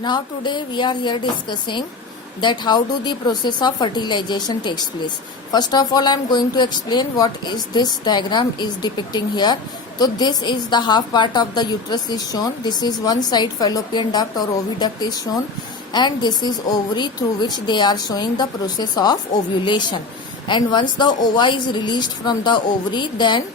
Now today we are here discussing that how do the process of fertilization takes place. First of all, I am going to explain what is this diagram is depicting here. So this is the half part of the uterus is shown. This is one side fallopian duct or oviduct is shown, and this is ovary through which they are showing the process of ovulation. And once the ova is released from the ovary, then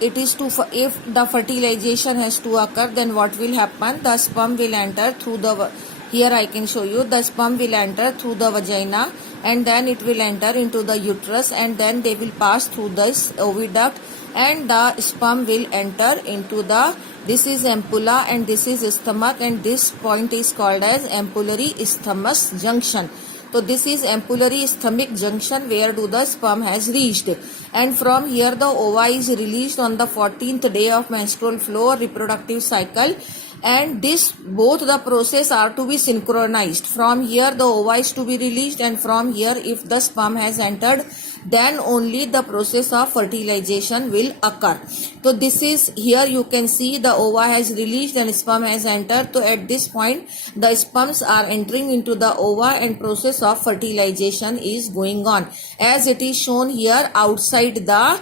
it is to, if the fertilization has to occur, then what will happen, the sperm will enter through the, here I can show you, the sperm will enter through the vagina, and then it will enter into the uterus, and then they will pass through this oviduct, and the sperm will enter into the, this is ampulla and this is stomach, and this point is called as ampullary isthmus junction. So this is ampullary stomach junction where do the sperm has reached, and from here the ova is released on the 14th day of menstrual flow or reproductive cycle, and this both the process are to be synchronized. From here the ova is to be released, and from here if the sperm has entered, then only the process of fertilization will occur. So this is, here you can see the ova has released and sperm has entered. So at this point the sperms are entering into the ova and process of fertilization is going on, as it is shown here outside the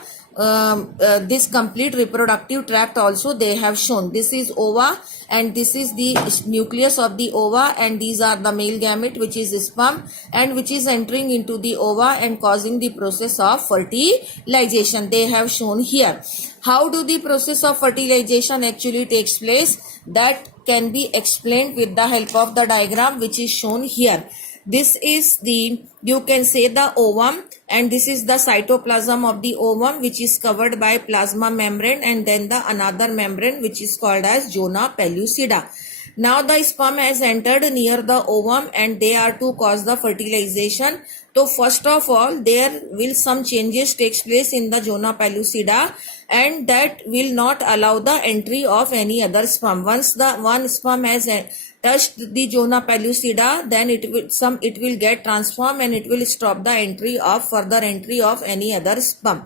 this complete reproductive tract also they have shown. This is ova and this is the nucleus of the ova, and these are the male gamete which is sperm and which is entering into the ova and causing the process of fertilization they have shown here. How do the process of fertilization actually takes place? That can be explained with the help of the diagram which is shown here. This is the, you can say, the ovum, and this is the cytoplasm of the ovum which is covered by plasma membrane, and then the another membrane which is called as zona pellucida. Now the sperm has entered near the ovum and they are to cause the fertilization. So first of all there will some changes takes place in the zona pellucida, and that will not allow the entry of any other sperm. Once the one sperm has touched the zona pellucida, then it will get transformed and it will stop the entry of further entry of any other sperm.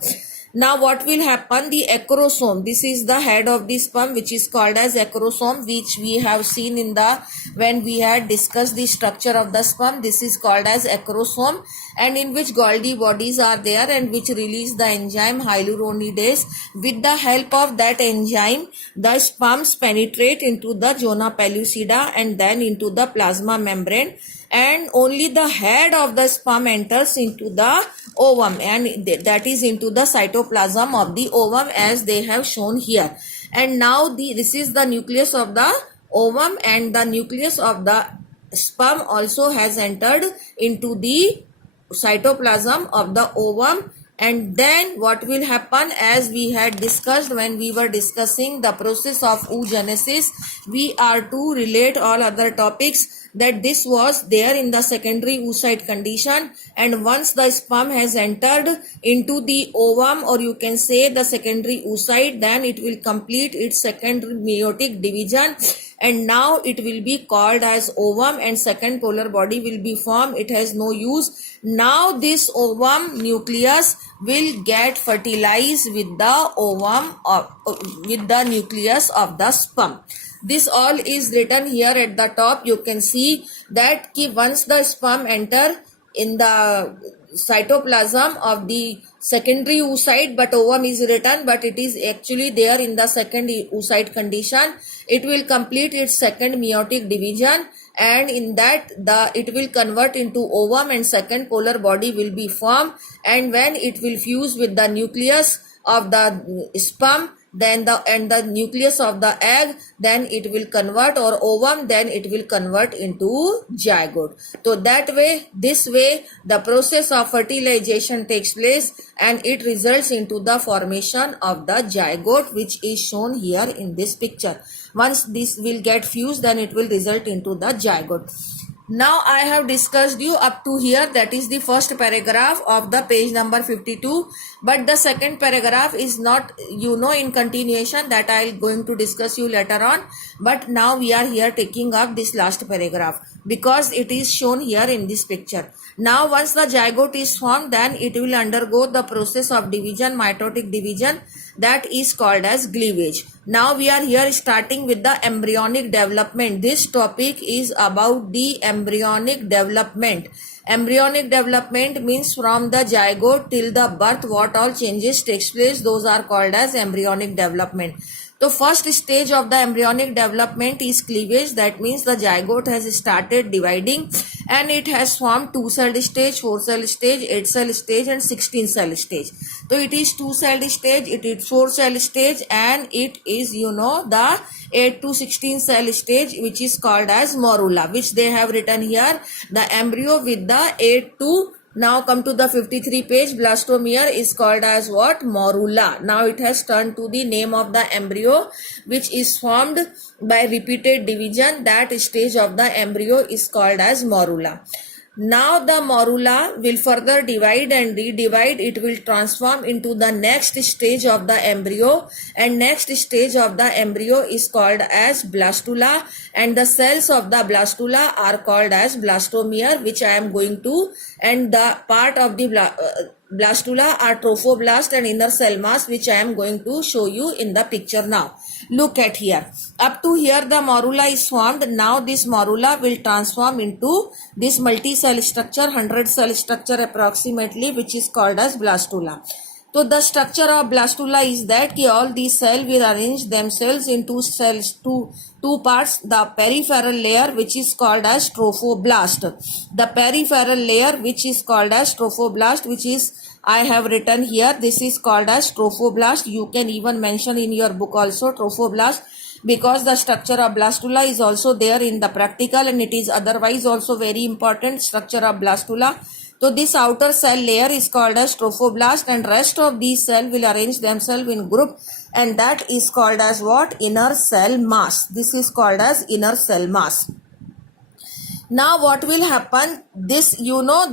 Now what will happen, the acrosome, this is the head of the sperm which is called as acrosome, which we have seen in the, when we had discussed the structure of the sperm. This is called as acrosome, and in which Golgi bodies are there and which release the enzyme hyaluronidase. With the help of that enzyme the sperms penetrate into the zona pellucida and then into the plasma membrane, and only the head of the sperm enters into the ovum, and that is into the cytoplasm of the ovum as they have shown here. And now this is the nucleus of the ovum, and the nucleus of the sperm also has entered into the cytoplasm of the ovum. And then what will happen, as we had discussed when we were discussing the process of oogenesis, we are to relate all other topics, that this was there in the secondary oocyte condition, and once the sperm has entered into the ovum, or you can say the secondary oocyte, then it will complete its secondary meiotic division, and now it will be called as ovum, and second polar body will be formed. It has no use. Now this ovum nucleus will get fertilized with the ovum with the nucleus of the sperm. This all is written here at the top. You can see that once the sperm enter in the cytoplasm of the secondary oocyte, but ovum is written, but it is actually there in the second oocyte condition, it will complete its second meiotic division, and in that it will convert into ovum and second polar body will be formed, and when it will fuse with the nucleus of the sperm, then the nucleus of the egg, then it will convert, or ovum, then it will convert into zygote. So that way, this way the process of fertilization takes place, and it results into the formation of the zygote which is shown here in this picture. Once this will get fused, then it will result into the zygote. Now I have discussed you up to here, that is the first paragraph of the page number 52, but the second paragraph is not, in continuation, that I am going to discuss you later on, but now we are here taking up this last paragraph. because it is shown here in this picture. Now once the zygote is formed, then it will undergo the process of division, mitotic division, that is called as cleavage. Now we are here starting with the embryonic development. This topic is about the embryonic development. Embryonic development means from the zygote till the birth what all changes takes place, those are called as embryonic development. The first stage of the embryonic development is cleavage. That means the zygote has started dividing and it has formed 2-cell stage, 4-cell stage, 8-cell stage and 16-cell stage. So it is 2-cell stage, it is 4-cell stage and it is the 8 to 16 cell stage, which is called as morula, which they have written here. The embryo with the 8 to, now come to the 53 page, blastomere is called as what? Morula. Now it has turned to the name of the embryo, which is formed by repeated division. That stage of the embryo is called as morula. Now the morula will further divide and redivide. It will transform into the next stage of the embryo, and next stage of the embryo is called as blastula, and the cells of the blastula are called as blastomere, which I am going to, and the part of the blastula are trophoblast and inner cell mass, which I am going to show you in the picture now. Look at here. Up to here the morula is formed. Now this morula will transform into this multi-cell structure, 100-cell structure approximately, which is called as blastula. So the structure of blastula is that all these cells will arrange themselves into cells, two parts. The peripheral layer, which is called as trophoblast. The peripheral layer, which is called as trophoblast, which is I have written here, this is called as trophoblast. You can even mention in your book also trophoblast, because the structure of blastula is also there in the practical and it is otherwise also very important structure of blastula. So this outer cell layer is called as trophoblast, and rest of these cells will arrange themselves in group, and that is called as what? Inner cell mass. This is called as inner cell mass. Now what will happen? This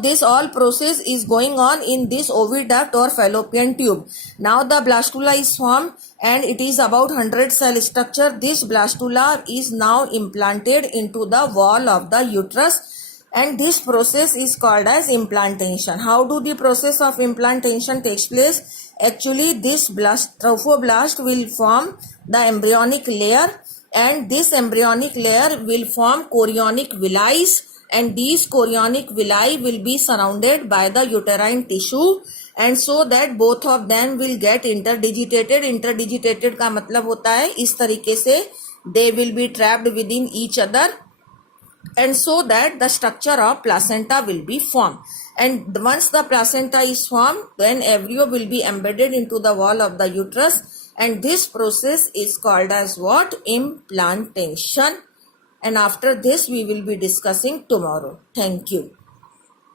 this all process is going on in this oviduct or fallopian tube. Now the blastula is formed and it is about 100 cell structure. This blastula is now implanted into the wall of the uterus, and this process is called as implantation. How do the process of implantation takes place? Actually this trophoblast will form the embryonic layer, and this embryonic layer will form chorionic villi, and these chorionic villi will be surrounded by the uterine tissue, and so that both of them will get interdigitated. Interdigitated का मतलब होता है इस तरीके से they will be trapped within each other, and so that the structure of placenta will be formed. And once the placenta is formed, then embryo will be embedded into the wall of the uterus, and this process is called as what? Implantation. And after this we will be discussing tomorrow. Thank you.